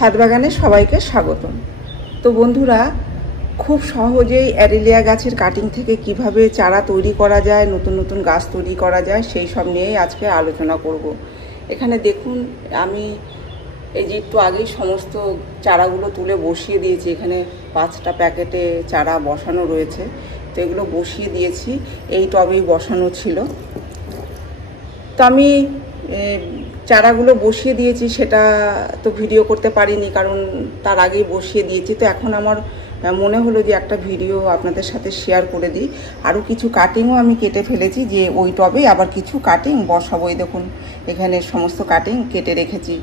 ছাদ বাগানে সবাইকে স্বাগতম। তো বন্ধুরা, খুব সহজেই অ্যারেলিয়া গাছের কাটিং থেকে কিভাবে চারা তৈরি করা যায়, নতুন নতুন গাছ তৈরি করা যায়, সেই সব নিয়েই আজকে আলোচনা করব। এখানে দেখুন, আমি এই যে একটু আগেই সমস্ত চারাগুলো তুলে বসিয়ে দিয়েছি। এখানে 5টা প্যাকেটে চারা বসানো রয়েছে, তো এগুলো বসিয়ে দিয়েছি। এই টবেই বসানো ছিল। তো আমি চারাগুলো বসিয়ে দিয়েছি, সেটা তো ভিডিও করতে পারিনি, কারণ তার আগেই বসিয়ে দিয়েছি। তো এখন আমার মনে হলো যে একটা ভিডিও আপনাদের সাথে শেয়ার করে দিই। আরও কিছু কাটিংও আমি কেটে ফেলেছি, যে ওই টবে আবার কিছু কাটিং বসাবো। এই দেখুন, এখানে সমস্ত কাটিং কেটে রেখেছি।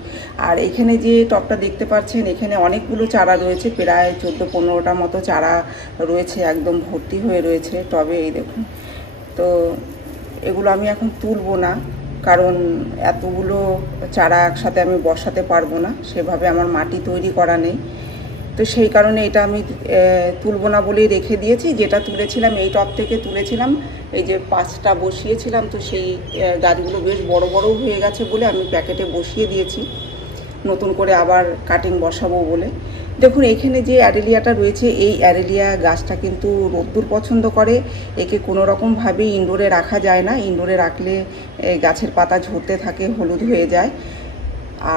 আর এখানে যে টবটা দেখতে পাচ্ছেন, এখানে অনেকগুলো চারা রয়েছে, প্রায় 14-15টার মতো চারা রয়েছে, একদম ভর্তি হয়ে রয়েছে টবে। এই দেখুন, তো এগুলো আমি এখন তুলবো না, কারণ এতগুলো চারা একসাথে আমি বসাতে পারবো না, সেভাবে আমার মাটি তৈরি করা নেই। তো সেই কারণে এটা আমি তুলবো না বলেই রেখে দিয়েছি। যেটা তুলেছিলাম এই টব থেকে তুলেছিলাম, এই যে 5টা বসিয়েছিলাম, তো সেই গাছগুলো বেশ বড় বড় হয়ে গেছে বলে আমি প্যাকেটে বসিয়ে দিয়েছি, নতুন করে আবার কাটিং বসাবো বলে। দেখুন, এখানে যে অ্যারেলিয়াটা রয়েছে, এই অ্যারেলিয়া গাছটা কিন্তু রোদ্দুর পছন্দ করে। একে কোনো রকমভাবেই ইনডোরে রাখা যায় না। ইনডোরে রাখলে গাছের পাতা ঝরতে থাকে, হলুদ হয়ে যায়।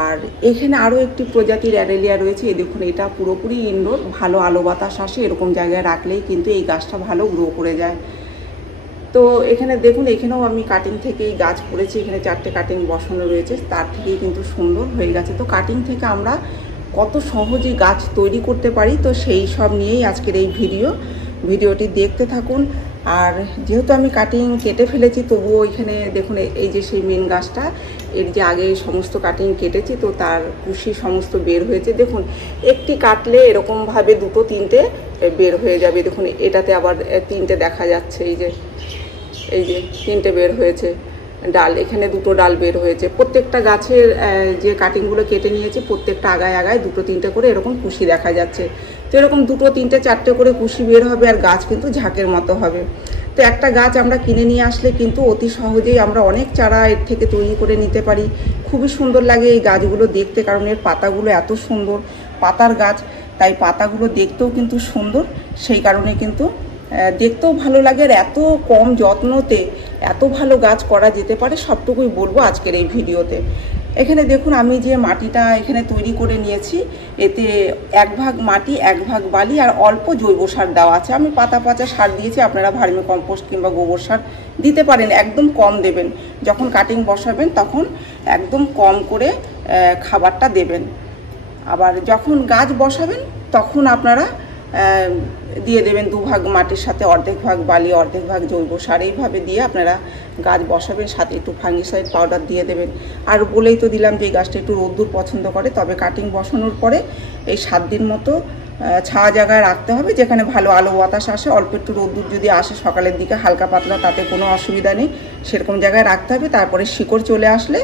আর এখানে আরও একটি প্রজাতির অ্যারেলিয়া রয়েছে। এই দেখুন, এটা পুরোপুরি ইনডোর, ভালো আলো বাতাস আসে, এরকম জায়গায় রাখলেই কিন্তু এই গাছটা ভালো গ্রো করে যায়। তো এখানে দেখুন, এখানেও আমি কাটিং থেকেই গাছ করেছি। এখানে 4টে কাটিং বসানো রয়েছে, তার থেকেই কিন্তু সুন্দর হয়ে গেছে। তো কাটিং থেকে আমরা কত সহজে গাছ তৈরি করতে পারি, তো সেই সব নিয়েই আজকের এই ভিডিওটি দেখতে থাকুন। আর যেহেতু আমি কাটিং কেটে ফেলেছি, তবুও এখানে দেখুন, এই যে সেই মেন গাছটা, এর যে আগে সমস্ত কাটিং কেটেছি, তো তার কুশি সমস্ত বের হয়েছে। দেখুন, একটি কাটলে এরকমভাবে 2-3টে বের হয়ে যাবে। দেখুন, এটাতে আবার 3টে দেখা যাচ্ছে। এই যে 3টে বের হয়েছে ডাল, এখানে 2টো ডাল বের হয়েছে। প্রত্যেকটা গাছের যে কাটিংগুলো কেটে নিয়েছি, প্রত্যেকটা আগায় 2-3টে করে এরকম কুশি দেখা যাচ্ছে। তো এরকম 2-3-4টে করে কুশি বের হবে, আর গাছ কিন্তু ঝাঁকের মতো হবে। তো একটা গাছ আমরা কিনে নিয়ে আসলে কিন্তু অতি সহজেই আমরা অনেক চারা এর থেকে তৈরি করে নিতে পারি। খুবই সুন্দর লাগে এই গাছগুলো দেখতে, কারণ এর পাতাগুলো এত সুন্দর, পাতার গাছ, তাই পাতাগুলো দেখতেও কিন্তু সুন্দর। সেই কারণে কিন্তু দেখতেও ভালো লাগে। আর এত কম যত্নতে এত ভালো গাছ করা যেতে পারে, সবটুকুই বলবো আজকের এই ভিডিওতে। এখানে দেখুন, আমি যে মাটিটা এখানে তৈরি করে নিয়েছি, এতে 1 ভাগ মাটি 1 ভাগ বালি আর অল্প জৈব সার দেওয়া আছে। আমি পাতা পচা সার দিয়েছি, আপনারা ভার্মি কম্পোস্ট কিংবা গোবর সার দিতে পারেন। একদম কম দেবেন, যখন কাটিং বসাবেন তখন একদম কম করে খাবারটা দেবেন। আবার যখন গাছ বসাবেন তখন আপনারা দিয়ে দেবেন 2 ভাগ মাটির সাথে অর্ধেক ভাগ বালি, অর্ধেক ভাগ জৈব সার। এইভাবে দিয়ে আপনারা গাছ বসাবেন, সাথে একটু ফাঙ্গিসাইড পাউডার দিয়ে দেবেন। আর বলেই তো দিলাম যে এই গাছটা একটু রোদ্দুর পছন্দ করে, তবে কাটিং বসানোর পরে এই 7 দিন মতো ছায়া জায়গায় রাখতে হবে, যেখানে ভালো আলো বাতাস আসে। অল্প একটু রোদ্দুর যদি আসে সকালের দিকে হালকা পাতলা, তাতে কোনো অসুবিধা নেই, সেরকম জায়গায় রাখতে হবে। তারপরে শিকড় চলে আসলে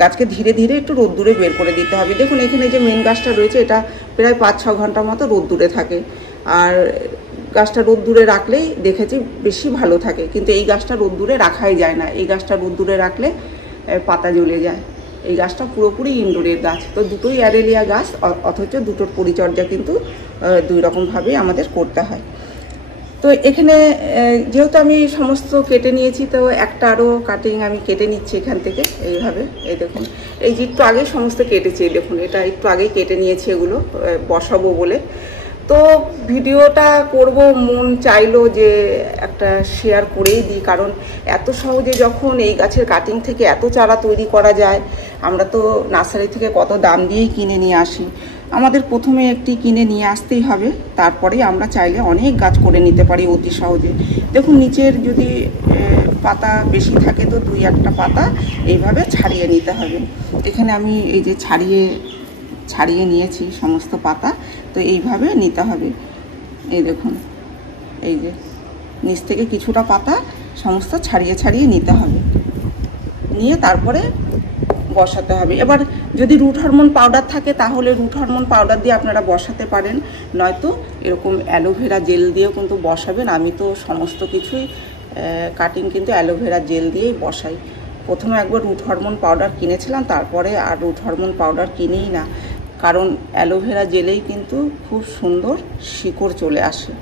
গাছকে ধীরে ধীরে একটু রোদ্দুরে বের করে দিতে হবে। দেখুন, এখানে যে মেন গাছটা রয়েছে, এটা প্রায় 5-6 ঘন্টার মতো রোদ্দুরে থাকে। আর গাছটা রোদ্দুরে রাখলেই দেখেছি বেশি ভালো থাকে, কিন্তু এই গাছটা রোদ্দুরে রাখাই যায় না। এই গাছটা রোদ্দুরে রাখলে পাতা জ্বলে যায়। এই গাছটা পুরোপুরি ইনডোরের গাছ। তো দুটোই অ্যারেলিয়া গাছ, অথচ দুটোর পরিচর্যা কিন্তু 2 রকমভাবেই আমাদের করতে হয়। তো এখানে যেহেতু আমি সমস্ত কেটে নিয়েছি, তো একটা আরও কাটিং আমি কেটে নিচ্ছি এখান থেকে এইভাবে। এই দেখুন, এই যে একটু আগে সমস্ত কেটেছি, দেখুন এটা একটু আগেই কেটে নিয়েছি, এগুলো বসাবো বলে। তো ভিডিওটা করব, মন চাইলো যে একটা শেয়ার করেই দিই, কারণ এত সহজে যখন এই গাছের কাটিং থেকে এত চারা তৈরি করা যায়, আমরা তো নার্সারি থেকে কত দাম দিয়েই কিনে নিয়ে আসি। আমাদের প্রথমে একটি কিনে নিয়ে আসতেই হবে, তারপরে আমরা চাইলে অনেক গাছ করে নিতে পারি অতি সহজে। দেখুন, নিচের যদি পাতা বেশি থাকে, তো 2-1টা পাতা এইভাবে ছাড়িয়ে নিতে হবে। এখানে আমি এই যে ছাড়িয়ে নিয়েছি সমস্ত পাতা, তো এইভাবে নিতে হবে। এই দেখুন, এই যে নিচ থেকে কিছুটা পাতা সমস্ত ছাড়িয়ে নিতে হবে, নিয়ে তারপরে বসাতে হবে। এবার যদি রুট হরমোন পাউডার থাকে, তাহলে রুট হরমোন পাউডার দিয়ে আপনারা বসাতে পারেন, নয়তো এরকম অ্যালোভেরা জেল দিয়েও কিন্তু বসাবেন। আমি তো সমস্ত কিছুই কাটিং কিন্তু অ্যালোভেরা জেল দিয়েই বসাই। প্রথমে একবার রুট হরমোন পাউডার কিনেছিলাম, তারপরে আর রুট হরমোন পাউডার কিনেই না। কারণ অ্যালোভেরা জেলেই কিন্তু খুব সুন্দর শিকড় চলে আসে।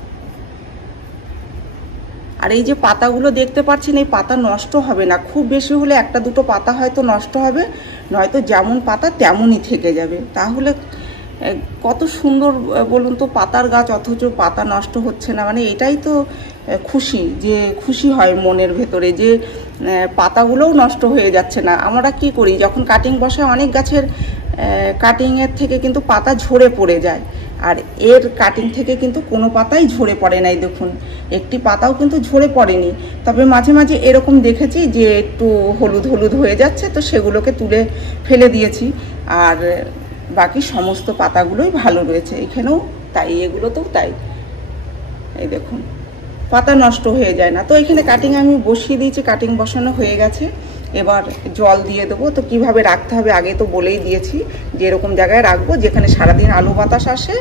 আর এই যে পাতাগুলো দেখতে পাচ্ছেন, এই পাতা নষ্ট হবে না, খুব বেশি হলে একটা দুটো পাতা হয়তো নষ্ট হবে, নয়তো যেমন পাতা তেমনই থেকে যাবে। তাহলে কত সুন্দর বলুন তো পাতার গাছ, অথচ পাতা নষ্ট হচ্ছে না। মানে এটাই তো খুশি, যে খুশি হয় মনের ভেতরে যে পাতাগুলোও নষ্ট হয়ে যাচ্ছে না। আমরা কি করি, যখন কাটিং বসায় অনেক গাছের কাটিংয়ের থেকে কিন্তু পাতা ঝরে পড়ে যায়, আর এর কাটিং থেকে কিন্তু কোনো পাতাই ঝরে পড়ে নাই। দেখুন একটি পাতাও কিন্তু ঝরে পড়েনি। তবে মাঝে মাঝে এরকম দেখেছি যে একটু হলুদ হলুদ হয়ে যাচ্ছে, তো সেগুলোকে তুলে ফেলে দিয়েছি। আর বাকি সমস্ত পাতাগুলোই ভালো রয়েছে, এখানেও তাই, এগুলোতেও তাই। এই দেখুন পাতা নষ্ট হয়ে যায় না। তো এখানে কাটিং আমি বসিয়ে দিয়েছি, কাটিং বসানো হয়ে গেছে। এবার জল দিয়ে দেবো। তো কিভাবে রাখতে হবে আগে তো বলেই দিয়েছি, যে এরকম জায়গায় রাখবো যেখানে সারাদিন আলো বাতাস আসে,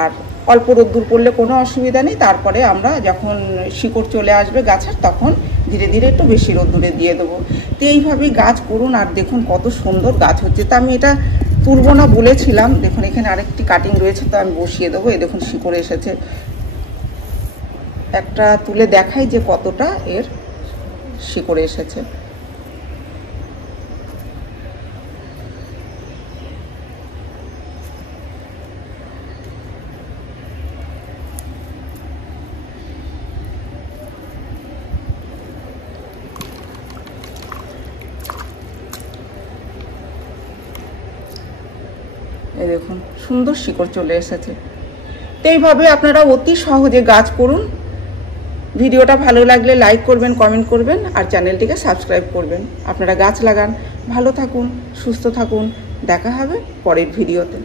আর অল্প রোদ্দুর পড়লে কোনো অসুবিধা নেই। তারপরে আমরা যখন শিকড় চলে আসবে গাছের, তখন ধীরে ধীরে একটু বেশি রোদ্দুরে দিয়ে দেবো। তো এইভাবেই গাছ করুন, আর দেখুন কত সুন্দর গাছ হচ্ছে। তো আমি এটা তুলবো না বলেছিলাম, দেখুন এখানে আরেকটি কাটিং রয়েছে, তো আমি বসিয়ে দেবো। এই দেখুন শিকড় এসেছে, একটা তুলে দেখাই যে কতটা এর শিকড় এসেছে। এই দেখুন সুন্দর শিকড় চলে এসেছে। তো এইভাবে আপনারা অতি সহজে গাছ করুন। ভিডিওটা ভালো লাগলে লাইক করবেন, কমেন্ট করবেন, আর চ্যানেলটিকে সাবস্ক্রাইব করবেন। আপনারা গাছ লাগান, ভালো থাকুন, সুস্থ থাকুন। দেখা হবে পরের ভিডিওতে।